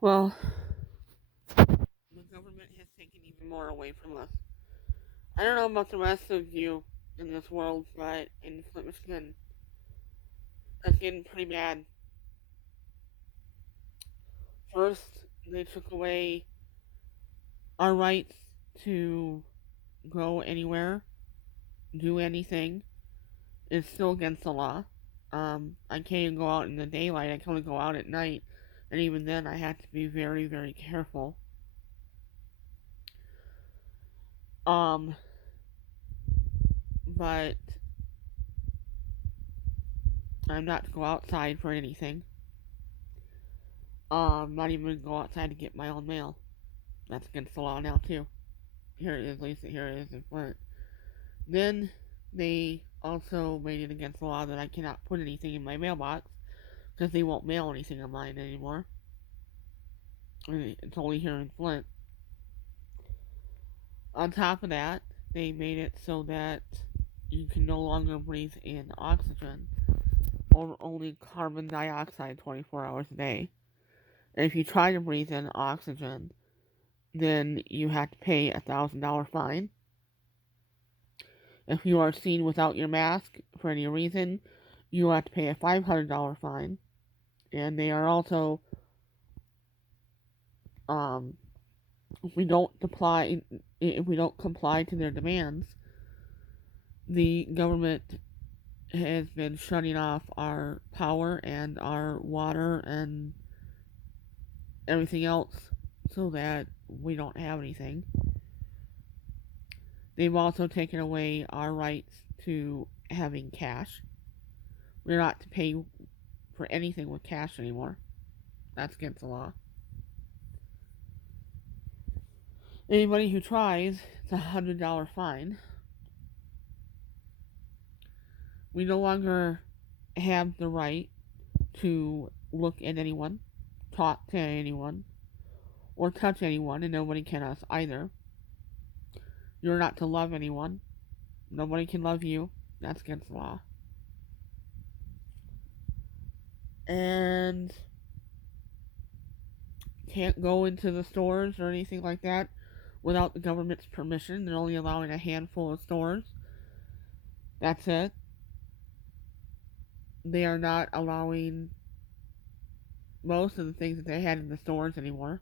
Well, the government has taken even more away from us. I don't know about the rest of you in this world, but in Flint, Michigan, it's getting pretty bad. First, they took away our rights to go anywhere, do anything. It's still against the law. I can't even go out in the daylight. I can only go out at night, and even then, I have to be very, very careful. Um, but I'm not to go outside for anything. Not even go outside to get my own mail. That's against the law now too. Here it is, Lisa. Here it is in Flint. Then they also made it against the law that I cannot put anything in my mailbox because they won't mail anything of mine anymore. It's only here in Flint. On top of that, they made it so that you can no longer breathe in oxygen or only carbon dioxide 24 hours a day. And if you try to breathe in oxygen, then you have to pay $1,000 fine. If you are seen without your mask for any reason, you have to pay a $500 fine. And they are also, um, if we don't comply to their demands, the government has been shutting off our power and our water and everything else so that we don't have anything. They've also taken away our rights to having cash. We're not to pay for anything with cash anymore. That's against the law. Anybody who tries, it's $100 fine. We no longer have the right to look at anyone, talk to anyone, or touch anyone, and nobody can us either. You're not to love anyone. Nobody can love you. That's against the law. And can't go into the stores or anything like that without the government's permission. They're only allowing a handful of stores. That's it. They are not allowing most of the things that they had in the stores anymore.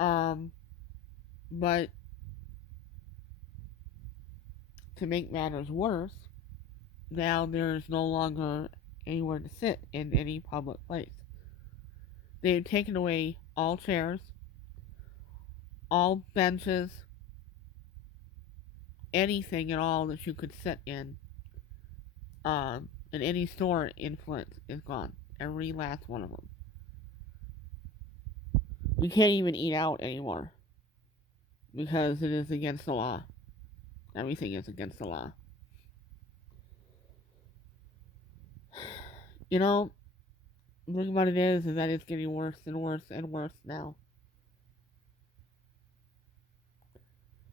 Um, but to make matters worse, now there's no longer anywhere to sit in any public place. They've taken away all chairs, all benches, anything at all that you could sit in any store in Flint is gone. Every last one of them. You can't even eat out anymore because it is against the law. Everything is against the law. You know, the thing about it is that it's getting worse and worse and worse now.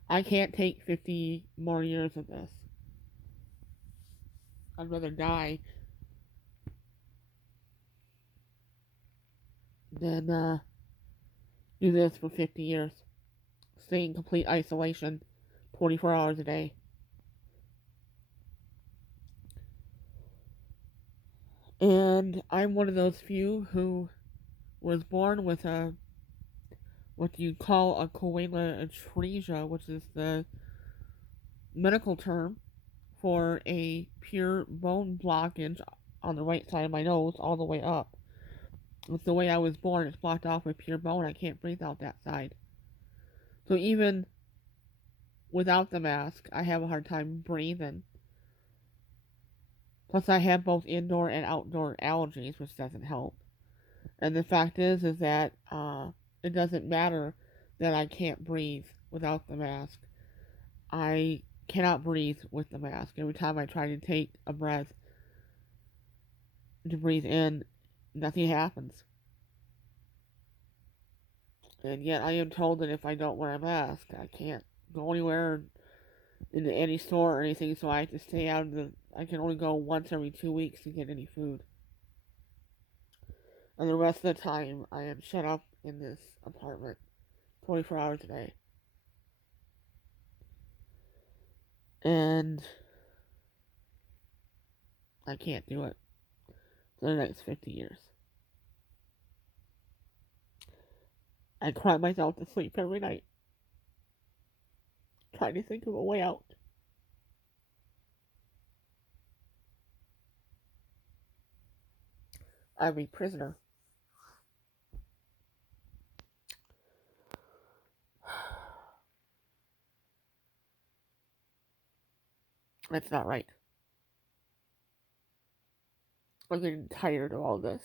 I can't take 50 more years of this. I'd rather die than do this for 50 years. Stay in complete isolation 24 hours a day. And I'm one of those few who was born with a what you call a coelentresia, which is the medical term for a pure bone blockage on the right side of my nose all the way up. It's the way I was born. It's blocked off with pure bone. I can't breathe out that side. So even without the mask, I have a hard time breathing. Plus, I have both indoor and outdoor allergies, which doesn't help. And the fact is that it doesn't matter that I can't breathe without the mask. I cannot breathe with the mask. Every time I try to take a breath to breathe in, nothing happens. And yet I am told that if I don't wear a mask, I can't go anywhere into any store or anything, so I have to stay out of the. I can only go once every 2 weeks to get any food. and the rest of the time I am shut up in this apartment 24 hours a day. And I can't do it for the next 50 years. I cry myself to sleep every night, trying to think of a way out. I'm a prisoner. That's not right. I'm getting tired of all this.